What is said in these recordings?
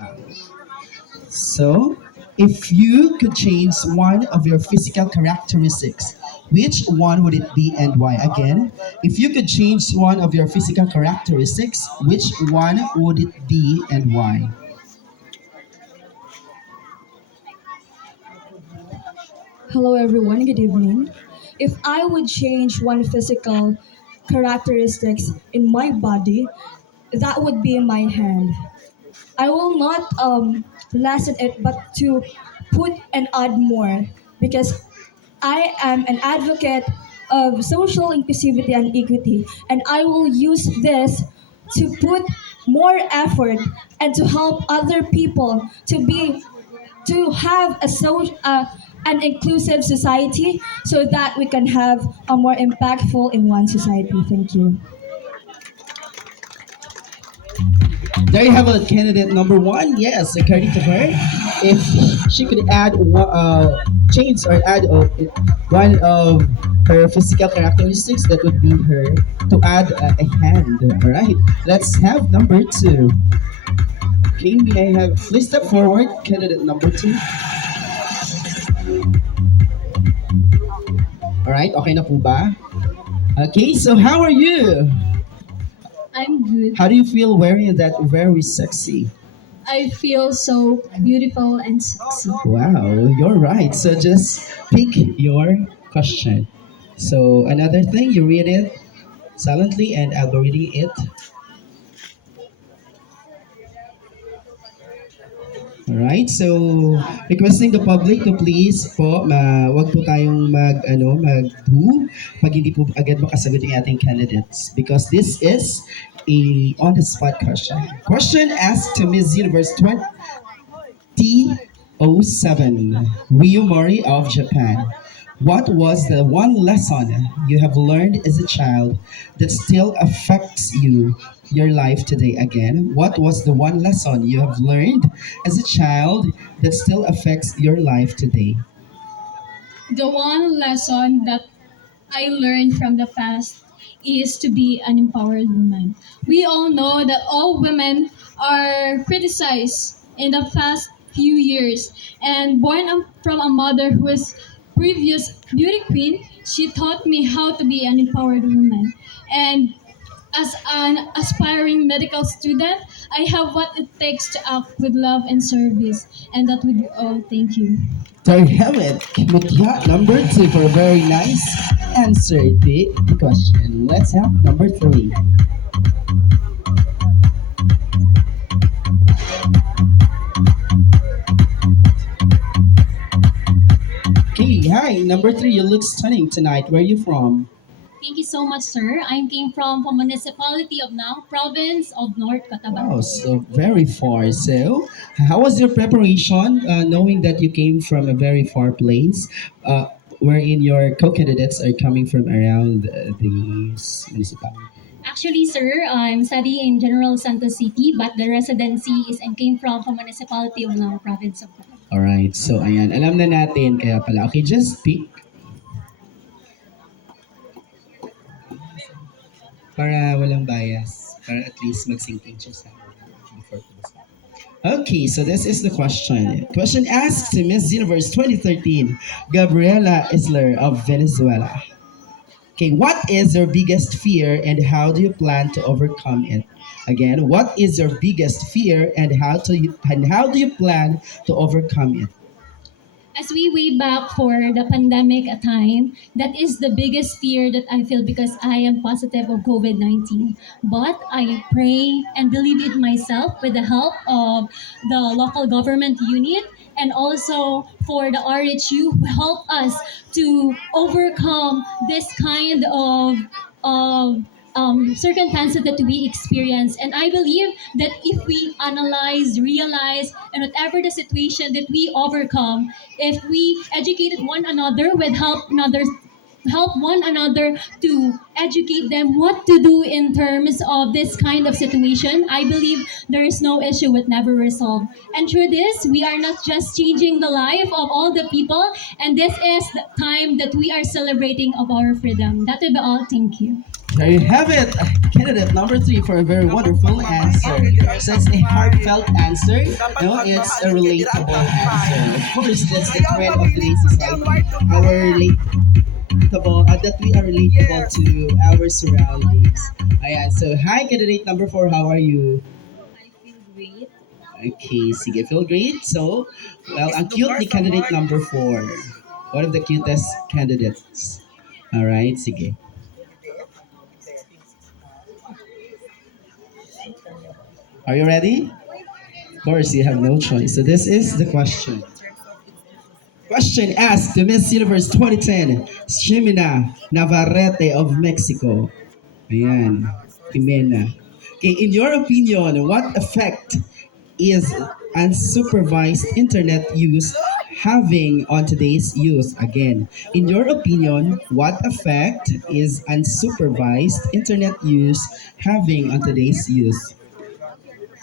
Wow. So, if you could change one of your physical characteristics, which one would it be and why? Again, if you could change one of your physical characteristics, which one would it be and why? Hello, everyone. Good evening. If I would change one physical characteristics in my body, that would be my hand. I will not lessen it, but to put and add more because I am an advocate of social inclusivity and equity, and I will use this to put more effort and to help other people to have an inclusive society so that we can have a more impactful in one society. Thank you. There you have it, candidate number one. Yes, according to her, if she could change or add one of her physical characteristics, that would be her to add a hand. All right, let's have number two. Okay, may I have please step forward, candidate number two. All right, okay na po ba? Okay, so how are you? I'm good. How do you feel wearing that very sexy? I feel so beautiful and sexy. Wow, you're right. So just pick your question. So another thing, you read it silently and I'll be reading it. Alright, so requesting the public to please po, wag po tayong mag-boo pag hindi po agad makasagot yung ating candidates because this is a on-the-spot question. Question asked to Miss Universe 2007, Ryu Mori of Japan. What was the one lesson you have learned as a child that still affects your life today? Again, what was the one lesson you have learned as a child that still affects your life today? The one lesson that I learned from the past is to be an empowered woman. We all know that all women are criticized in the past few years, and from a mother who is previous beauty queen, she taught me how to be an empowered woman. And as an aspiring medical student, I have what it takes to act with love and service. And that would be all. Thank you. There you have it. Mutya number two for a very nice answer to the question. Let's have number three. Okay, hi, number three. You look stunning tonight. Where are you from? Thank you so much, sir. I came from the municipality of Nang, province of North Wow, Cotabato. so very far. So, how was your preparation, knowing that you came from a very far place, wherein your co-candidates are coming from around the municipality? Actually, sir, I'm studying in General Santos City, but the residency is and came from the municipality of Nang, province of Cotabato. Alright, so ayan, alam na natin, kaya pala. Okay, just pick para walang bias, para at least mag-sync siya sa before ko basta. Okay, so this is the question. Question asked to Miss Universe 2013, Gabriela Isler of Venezuela. Okay, what is your biggest fear and how do you plan to overcome it? Again, what is your biggest fear and how do you plan to overcome it? As we way back for the pandemic at time, that is the biggest fear that I feel because I am positive of COVID-19. But I pray and believe it myself with the help of the local government unit and also for the RHU who help us to overcome this kind of circumstances that we experience. And I believe that if we analyze, realize, and whatever the situation that we overcome, if we educated one another with help another help one another to educate them what to do in terms of this kind of situation, I believe there is no issue with never resolved. And through this, we are not just changing the life of all the people, and this is the time that we are celebrating of our freedom. That will be all. Thank you. There you have it. Candidate number three for a very wonderful answer. So it's a heartfelt answer. No, it's a relatable answer. Of course, that's the trend of today's society. Our relatable, that we are relatable to our surroundings. Ayan, so hi candidate number four, how are you? I feel great. Okay, sige, feel great. So, well, ang cute ni candidate number four. One of the cutest candidates. Alright, sige. Are you ready? Of course, you have no choice. So this is the question. Question asked to Miss Universe 2010, Ximena Navarrete of Mexico. Ayan, Jimena. Okay, in your opinion, what effect is unsupervised internet use having on today's youth? Again, in your opinion, what effect is unsupervised internet use having on today's youth?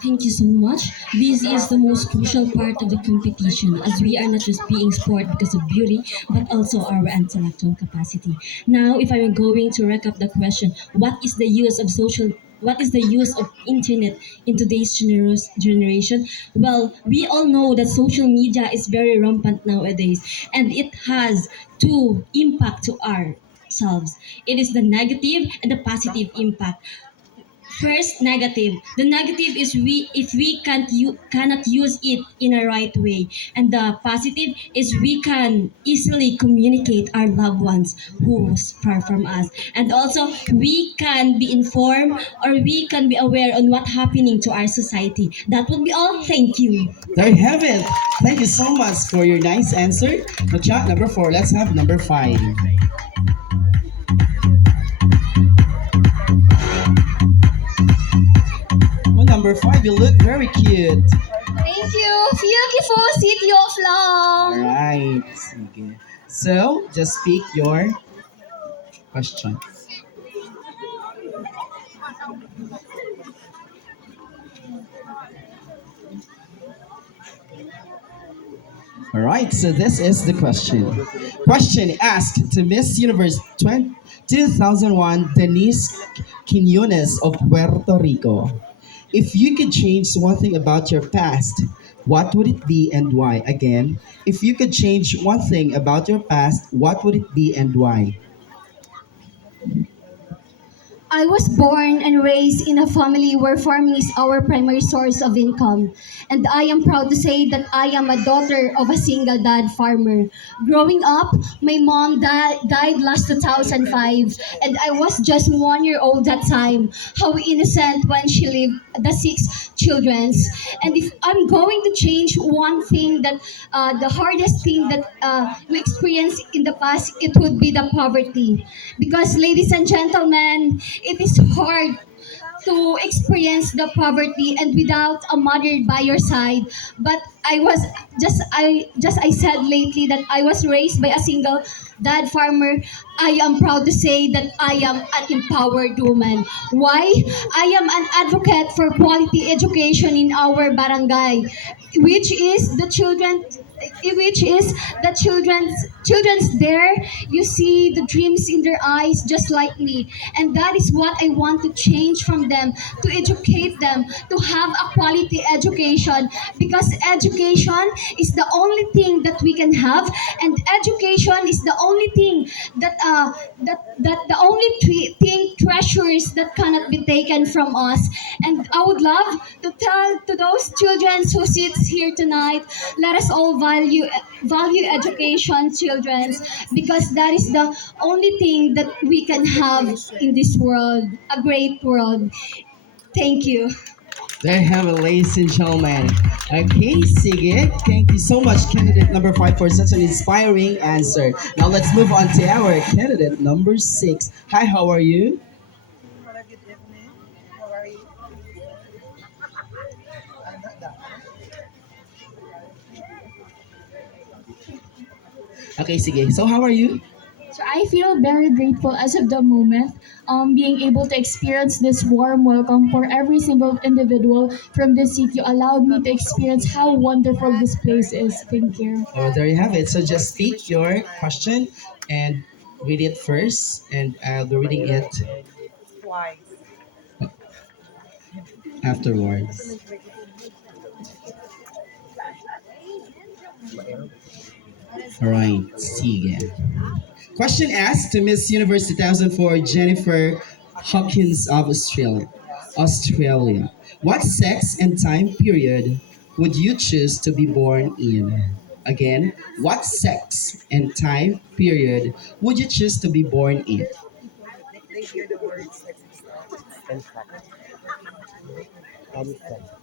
Thank you so much. This is the most crucial part of the competition as we are not just being sport because of beauty, but also our intellectual capacity. Now, if I am going to recap the question, what is the use of internet in today's generation? Well, we all know that social media is very rampant nowadays and it has two impact to ourselves. It is the negative and the positive impact. First, negative. The negative is we if we cannot use it in a right way, and the positive is we can easily communicate our loved ones who's far from us, and also we can be informed or we can be aware on what happening to our society. That would be all. Thank you. There you have it. Thank you so much for your nice answer. Chat number four. Let's have number five. Well, number five, you look very cute. Thank you. Beautiful city of love. Alright. Sige. So, just speak your question. Alright, so this is the question. Question asked to Miss Universe 2001 Denise Quinones of Puerto Rico. If you could change one thing about your past, what would it be and why? Again, if you could change one thing about your past, what would it be and why? I was born and raised in a family where farming is our primary source of income. And I am proud to say that I am a daughter of a single dad farmer. Growing up, my mom died last 2005 and I was just 1 year old that time. How innocent when she lived the six children's. And if I'm going to change one thing that the hardest thing that we experienced in the past, it would be the poverty. Because ladies and gentlemen, it is hard to experience the poverty and without a mother by your side. But I said lately that I was raised by a single dad farmer. I am proud to say that I am an empowered woman. Why? I am an advocate for quality education in our barangay, which is the children which is the children's there. You see the dreams in their eyes just like me, and that is what I want to change from them, to educate them to have a quality education, because education is the only thing that we can have, and education is the only thing that the only thing treasures that cannot be taken from us. And I would love to tell to those children who sits here tonight, let us all value education, children, because that is the only thing that we can have in this world, a great world. Thank you. There you have it, ladies and gentlemen. Okay, sige. Thank you so much, candidate number five, for such an inspiring answer. Now let's move on to our candidate number six. Hi, how are you? Okay, sige. So how are you? So I feel very grateful as of the moment, being able to experience this warm welcome for every single individual from this city allowed me to experience how wonderful this place is. Thank you. Oh, there you have it. So just speak your question and read it first, and I'll be reading it afterwards. All right, sige. Question asked to Miss Universe 2004 Jennifer Hawkins of Australia. Australia. What sex and time period would you choose to be born in? Again, what sex and time period would you choose to be born in?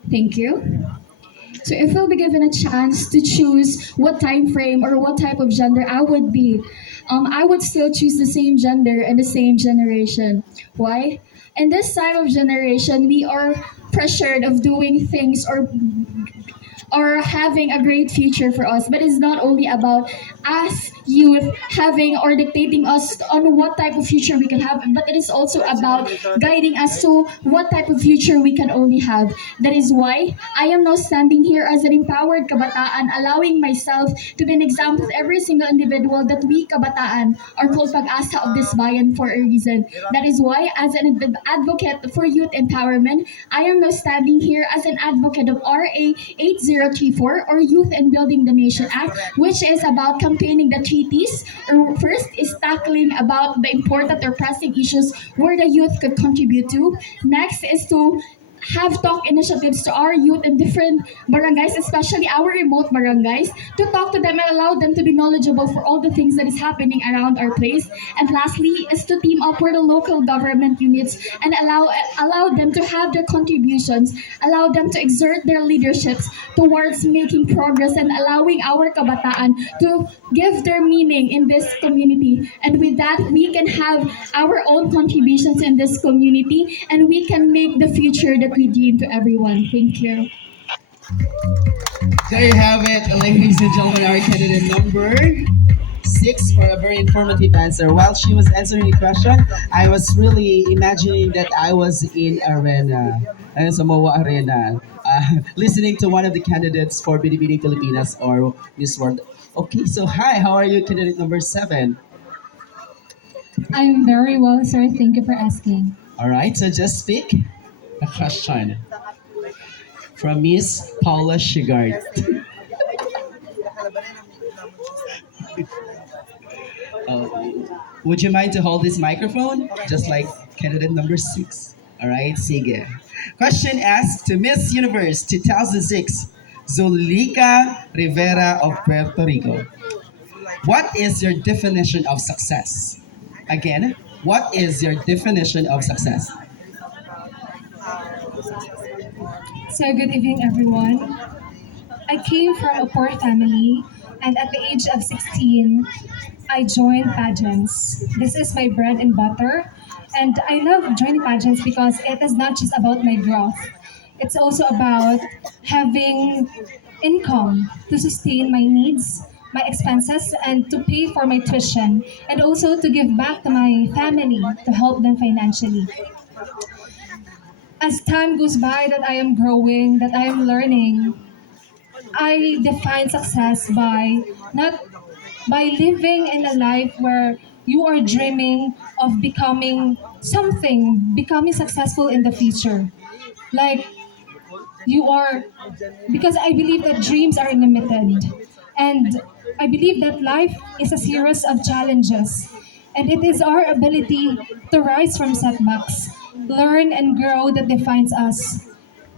Thank you. So if we'll be given a chance to choose what time frame or what type of gender I would be, I would still choose the same gender and the same generation. Why? In this time of generation, we are pressured of doing things or having a great future for us. But it's not only about us youth having or dictating us on what type of future we can have, but it is also about guiding us to what type of future we can only have. That is why I am now standing here as an empowered kabataan, allowing myself to be an example to every single individual that we kabataan are called pag-asa of this bayan for a reason. That is why, as an advocate for youth empowerment, I am now standing here as an advocate of RA 8034 or Youth and Building the Nation Act, which is about campaigning the treaties. First is tackling about the important or pressing issues where the youth could contribute to. Next is to have talk initiatives to our youth in different barangays, especially our remote barangays, to talk to them and allow them to be knowledgeable for all the things that is happening around our place. And lastly is to team up with the local government units and allow them to have their contributions, allow them to exert their leaderships towards making progress and allowing our kabataan to give their meaning in this community. And with that, we can have our own contributions in this community and we can make the future that we dream to everyone. Thank you. There you have it, ladies and gentlemen, our candidate number 6 for a very informative answer. While she was answering the question, I was really imagining that I was in arena, Samoa Arena, listening to one of the candidates for Binibining Pilipinas or Miss World. Okay, so hi, how are you, candidate number 7? I'm very well, sir. Thank you for asking. All right, so just speak a question from Miss Paula Shigart. Would you mind to hold this microphone? Just like candidate number 6. All right, sige. Question asked to Miss Universe 2006, Zulica Rivera of Puerto Rico. What is your definition of success? Again, what is your definition of success? So, good evening, everyone. I came from a poor family, and at the age of 16, I joined pageants. This is my bread and butter, and I love joining pageants because it is not just about my growth. It's also about having income to sustain my needs, my expenses, and to pay for my tuition, and also to give back to my family to help them financially. As time goes by, that I am growing, that I am learning, I define success by not by living in a life where you are dreaming of becoming something, becoming successful in the future. Like you are, because I believe that dreams are limited. And I believe that life is a series of challenges. And it is our ability to rise from setbacks, learn and grow that defines us.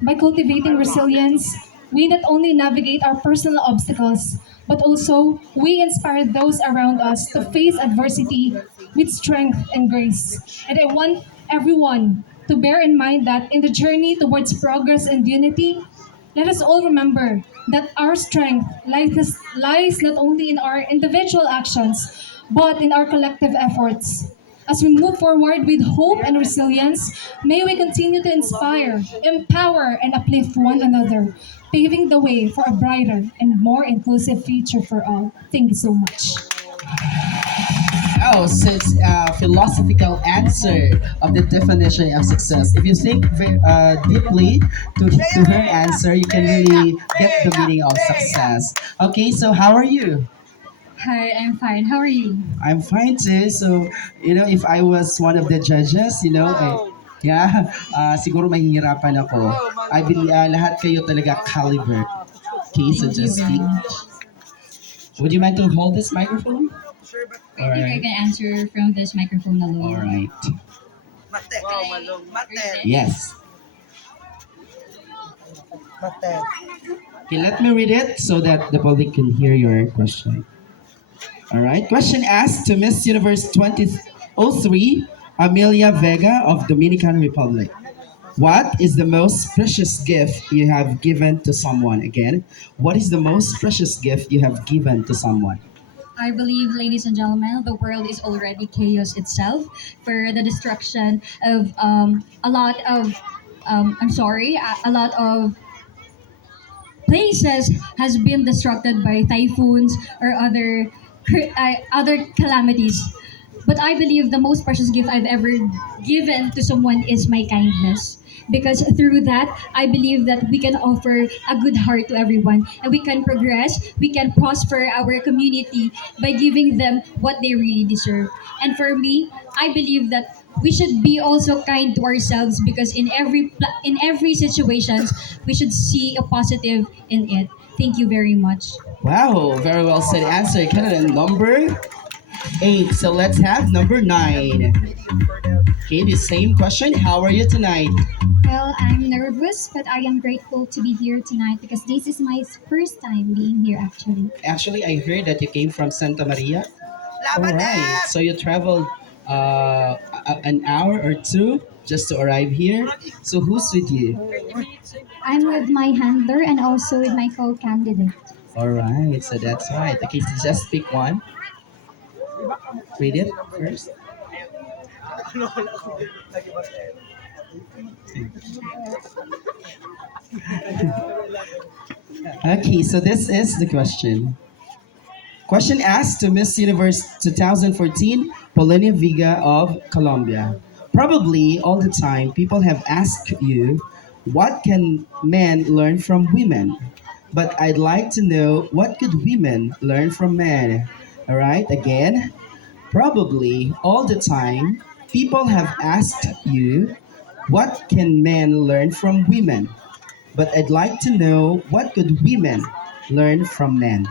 By cultivating resilience, we not only navigate our personal obstacles, but also we inspire those around us to face adversity with strength and grace. And I want everyone to bear in mind that in the journey towards progress and unity, let us all remember that our strength lies not only in our individual actions, but in our collective efforts. As we move forward with hope and resilience, may we continue to inspire, empower, and uplift one another, paving the way for a brighter and more inclusive future for all. Thank you so much. Wow, such a philosophical answer of the definition of success. If you think deeply to her answer, you can really get the meaning of success. Okay, so how are you? Hi, I'm fine. How are you? I'm fine too. So, if I was one of the judges, yeah, siguro mahihirapan ako. Lahat kayo talaga caliber. Okay, so just speak. Would you mind to hold this microphone? I think I can answer from this microphone alone. All right. Yes. Okay, let me read it so that the public can hear your question. All right. Question asked to Miss Universe 2003, Amelia Vega of Dominican Republic. What is the most precious gift you have given to someone? Again, what is the most precious gift you have given to someone? I believe, ladies and gentlemen, the world is already chaos itself for the destruction of a lot of, a lot of places has been destructed by typhoons or other calamities. But I believe the most precious gift I've ever given to someone is my kindness. Because through that, I believe that we can offer a good heart to everyone and we can progress, we can prosper our community by giving them what they really deserve. And for me, I believe that we should be also kind to ourselves because in every situations we should see a positive in it. Thank you very much. Wow, very well said answer. Canada number 8. So let's have number 9. Okay, the same question. How are you tonight? Well, I'm nervous, but I am grateful to be here tonight because this is my first time being here actually. Actually, I heard that you came from Santa Maria. All right. So you traveled an hour or two just to arrive here. So who's with you? I'm with my handler and also with my co-candidate. All right. So that's right. Okay, so just pick one. Read it first. Okay, so this is the question. Question asked to Miss Universe 2014, Paulina Viga of Colombia. Probably all the time, people have asked you, what can men learn from women? But I'd like to know, what could women learn from men? All right, again, probably all the time, people have asked you, what can men learn from women? But I'd like to know, what could women learn from men?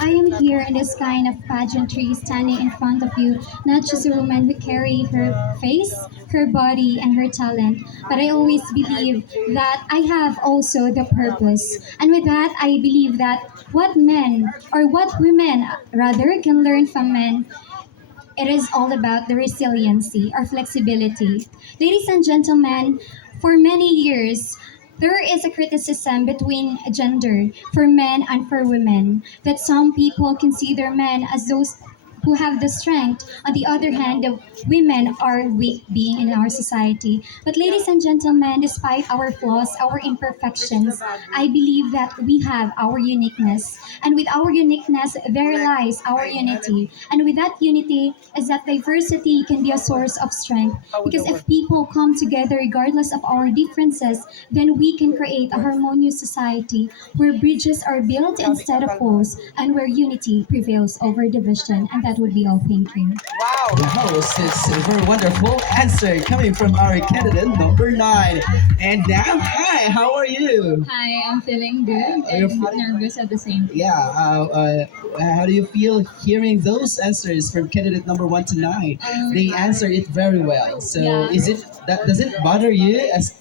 I am here in this kind of pageantry standing in front of you, not just a woman who carry her face, her body, and her talent, but I always believe that I have also the purpose. And with that, I believe that what men, or what women rather, can learn from men, it is all about the resiliency or flexibility. Ladies and gentlemen, for many years, there is a criticism between gender for men and for women that some people consider men as those who have the strength. On the other hand, the women are weak being in our society. But ladies and gentlemen, despite our flaws, our imperfections, I believe that we have our uniqueness. And with our uniqueness, there lies our unity. And with that unity is that diversity can be a source of strength. Because if people come together regardless of our differences, then we can create a harmonious society where bridges are built instead of walls and where unity prevails over division. And that would be all. Thank you. Wow, it's a very wonderful answer coming from our candidate number 9. And now, hi, how are you? Hi, I'm feeling good You're and feeling- nervous at the same time. Yeah, how do you feel hearing those answers from candidate number 1 to 9? They answered it very well. So Yeah. does it bother you as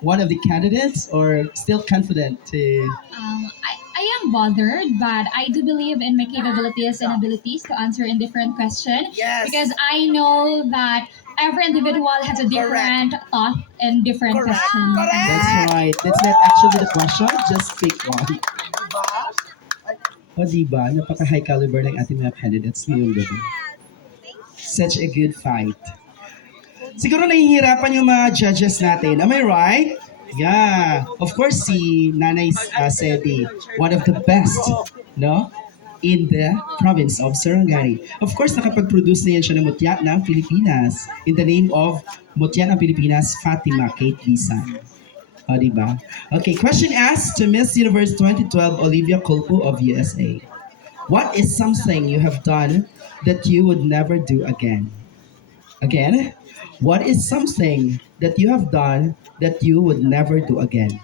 one of the candidates or still confident to I am bothered, but I do believe in my capabilities and abilities to answer in different questions. Yes. Because I know that every individual has a different thought and different question. That's right. That's not actually the question. Just pick one. O diba, napaka-high caliber ng ating mga candidates ngayong gabi. Such a good fight. Siguro nahihirapan yung mga judges natin. Am I right? Yeah. Of course, si Nanay Sedi, one of the best. No? in the province of Sarangani. Of course, nakapag-produce na yan siya ng Mutya ng Pilipinas in the name of Mutya ng Pilipinas, Fatima Kate Lisan. O, diba? Okay, question asked to Miss Universe 2012, Olivia Culpo of USA. What is something you have done that you would never do again? Again, what is something that you have done that you would never do again?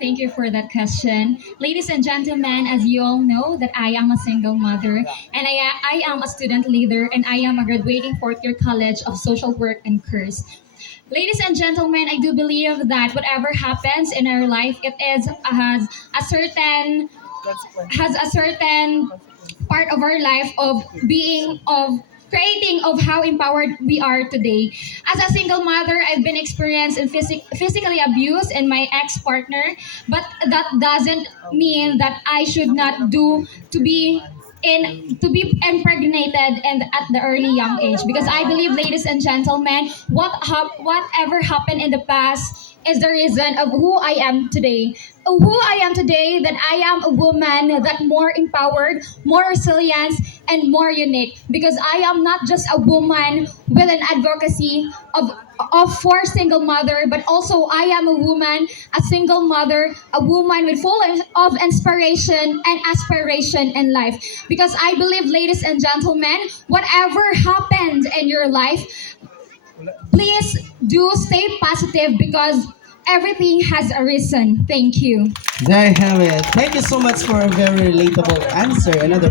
Thank you for that question. Ladies and gentlemen, as you all know that I am a single mother and I am a student leader and I am a graduating fourth year college of social work and course. Ladies and gentlemen, I do believe that whatever happens in our life, it is has a certain part of our life of being of creating of how empowered we are today. As a single mother, I've been experienced in physically abused in my ex-partner, but that doesn't mean that I should not do to be impregnated and at the early young age, because I believe, ladies and gentlemen, whatever happened in the past is the reason of who I am today. Who I am today, that I am a woman that more empowered, more resilient, and more unique. Because I am not just a woman with an advocacy of for single mother, but also I am a woman, a single mother, a woman with full of inspiration and aspiration in life. Because I believe, ladies and gentlemen, whatever happens in your life, please do stay positive because everything has a reason. Thank you. There you have it. Thank you so much for a very relatable answer. Another